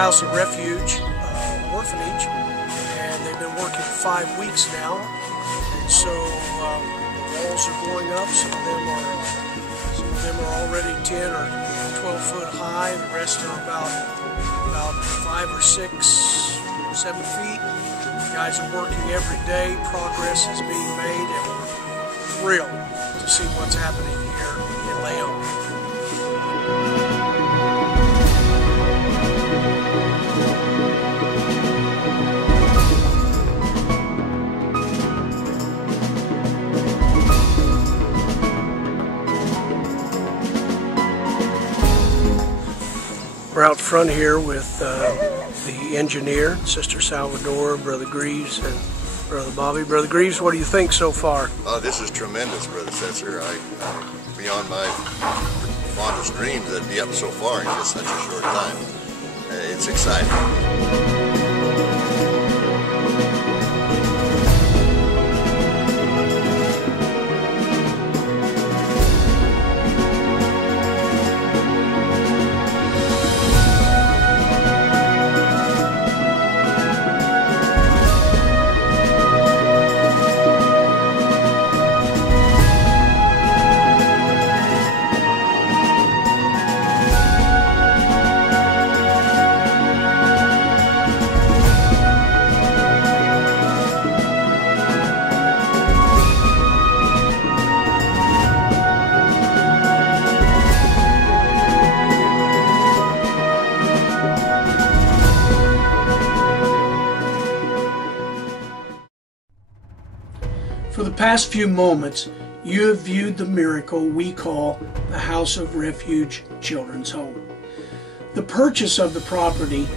House of Refuge orphanage, and they've been working 5 weeks now. And so the walls are going up. Some of them are already 10 or 12 foot high. The rest are about 5 or 6, 7 feet. The guys are working every day. Progress is being made, and we're thrilled to see what's happening here in Leon. We're out front here with the engineer, Sister Salvador, Brother Greaves, and Brother Bobby. Brother Greaves, what do you think so far? Oh, this is tremendous, Brother Setzer. Beyond my fondest dreams that'd be up so far in just such a short time. It's exciting. For the past few moments, you have viewed the miracle we call the House of Refuge Children's Home. The purchase of the property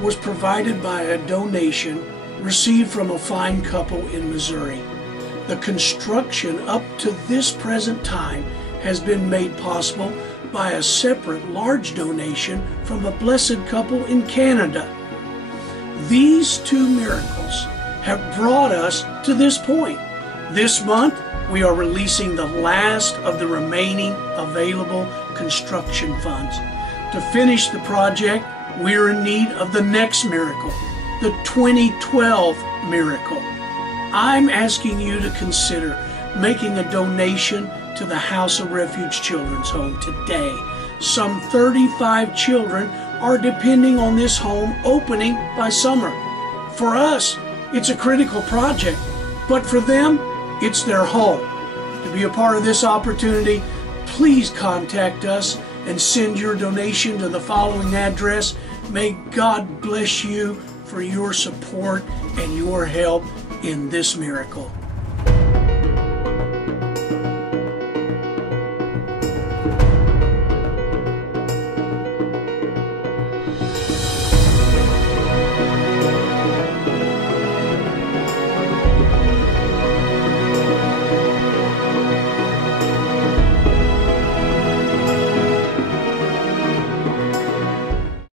was provided by a donation received from a fine couple in Missouri. The construction up to this present time has been made possible by a separate large donation from a blessed couple in Canada. These two miracles have brought us to this point. This month, we are releasing the last of the remaining available construction funds. To finish the project, we're in need of the next miracle, the 2012 miracle. I'm asking you to consider making a donation to the House of Refuge Children's Home today. Some 35 children are depending on this home opening by summer. For us, it's a critical project, but for them, it's their home. To be a part of this opportunity, please contact us and send your donation to the following address. May God bless you for your support and your help in this miracle.